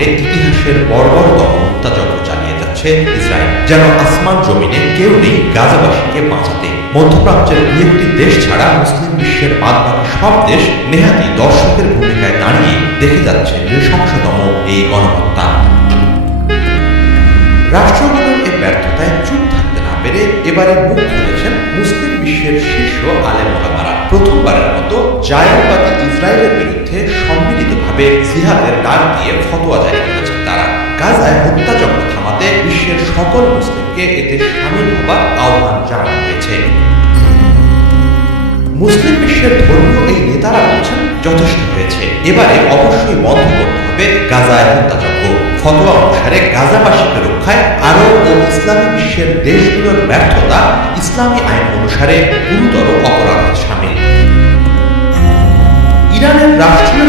জুড়ে ইতিহাসের বর্বরতম হত্যাযজ্ঞ চালিয়ে যাচ্ছে ইসরায়েল। যেন আসমান জমিনে কেউ নেই গাজাবাসীকে বাঁচাতে। মধ্যপ্রাচ্যের দুই একটি দেশ ছাড়া মুসলিম বিশ্বের বাদবাকি সব দেশ নেহাতি দর্শকের ভূমিকায় দাঁড়িয়ে দেখে যাচ্ছে নৃশংসতম এই গণহত্যা। রাষ্ট্রগুলোর এই ব্যর্থতায় চুপ থাকতে না পেরে এবারে মুখ খুলেছেন মুসলিম বিশ্বের শীর্ষ আলেম প্রথমবারের মতো জায়নবাদী ইসরায়েলের বিরুদ্ধে সম্মিলিতভাবে জিহাদের ডাক দিয়ে ফতোয়া জারি করেছেন তারা। গাজায় হত্যাযজ্ঞ থামাতে বিশ্বের সকল মুসলিমকে এতে সামিল হবার আহ্বান জানানো হয়েছে। মুসলিম বিশ্বের ধর্মীয় এই নেতারা বলছেন যথেষ্ট হয়েছে। এবারে অবশ্যই বন্ধ করতে হবে গাজায় হত্যাযজ্ঞ। ফতোয়া অনুসারে গাজাবাসীকে রক্ষায় আরব ও ইসলামী বিশ্বের দেশগুলোর ব্যর্থতা ইসলামী আইন অনুসারে গুরুতর অপরাধের সামিল। ইরানের রাষ্ট্রীয়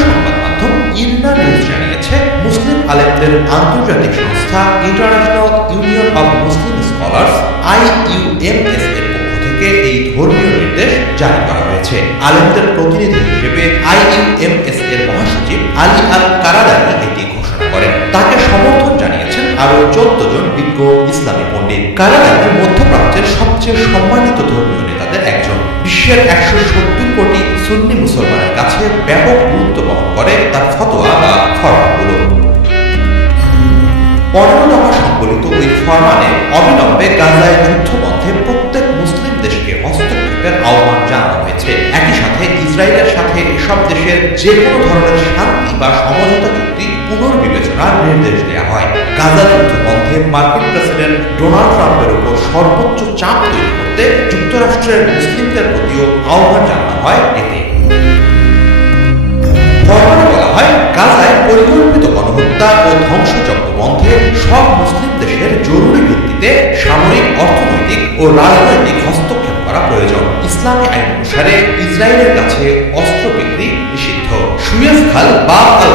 আন্তর্জাতিক সংস্থা international union of Muslim scholars IUMS এর পক্ষ থেকে এই ধর্মীয় নির্দেশ জারি করা হয়েছে। আলেমদের প্রতিনিধি হিসেবে আইইউএমএস এর মহাসচিব আলী আল কারাদানি এটি ঘোষণা করেন। তাকে সমর্থন জানিয়েছেন আরও চোদ্দ জন বিজ্ঞ ইসলামী পণ্ডিত। কারাদানি মধ্যপ্রাচ্যের সবচেয়ে সম্মানিত ধর্মীয় নেতাদের একজন। বিশ্বের একশো সত্তর কোটি সুন্নি মুসলমানের কাছে ব্যাপক গুরুত্ব বহন করে তার ফতোয়া বা ফরমানগুলো। ওই অবিলম্বে গাজায় যুদ্ধবন্ধে প্রত্যেক মুসলিম দেশকে হস্তক্ষেপের আহ্বান জানানো হয়েছে। একই সাথে ইসরায়েলের সাথে এসব দেশের যে কোনো ধরনের শান্তি বা সমঝোতা চুক্তি পুনর্বিবেচনার নির্দেশ দেওয়া হয়। গাজা যুদ্ধ বন্ধে মার্কিন প্রেসিডেন্ট ডোনাল্ড ট্রাম্পের উপর সর্বোচ্চ চাপ তৈরি করতে যুক্তরাষ্ট্রের মুসলিমদের প্রতিও আহ্বান জানানো হয় এতে। ও রাজনৈতিক হস্তক্ষেপ করা প্রয়োজন। ইসলামী আইন অনুসারে ইসরায়েলের কাছে অস্ত্র বিক্রি নিষিদ্ধ। সুয়েজ খাল বা আল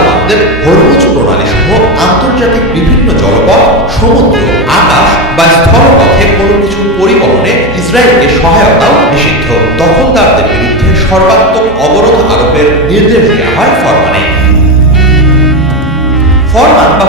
হরমুজ প্রণালী সহ আন্তর্জাতিক বিভিন্ন জলপথ, সমুদ্র, আকাশ বা স্থলপথে কোনো কিছু পরিবহনে ইসরায়েলকে সহায়তাও নিষিদ্ধ। দখলদারদের বিরুদ্ধে সর্বাত্মক অবরোধ আরোপের নির্দেশ দেওয়া হয় ফরমানে। ফরমান বা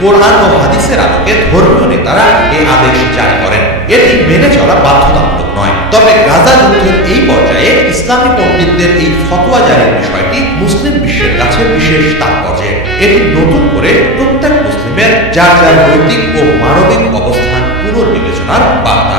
কোরআন ও হাদিসের আলোকে ধর্মীয় নেতারা এই আদেশ জারি করেন। এটি মেনে চলা বাধ্যতামূলক নয়। তবে গাজা যুদ্ধের এই পর্যায়ে ইসলামী পণ্ডিতদের এই ফতোয়া জারির বিষয়টি মুসলিম বিশ্বের কাছে বিশেষ তাৎপর্যে। এটি নতুন করে প্রত্যেক মুসলিমের যার যার নৈতিক ও মানবিক অবস্থান পুনর্বিবেচনার বার্তা।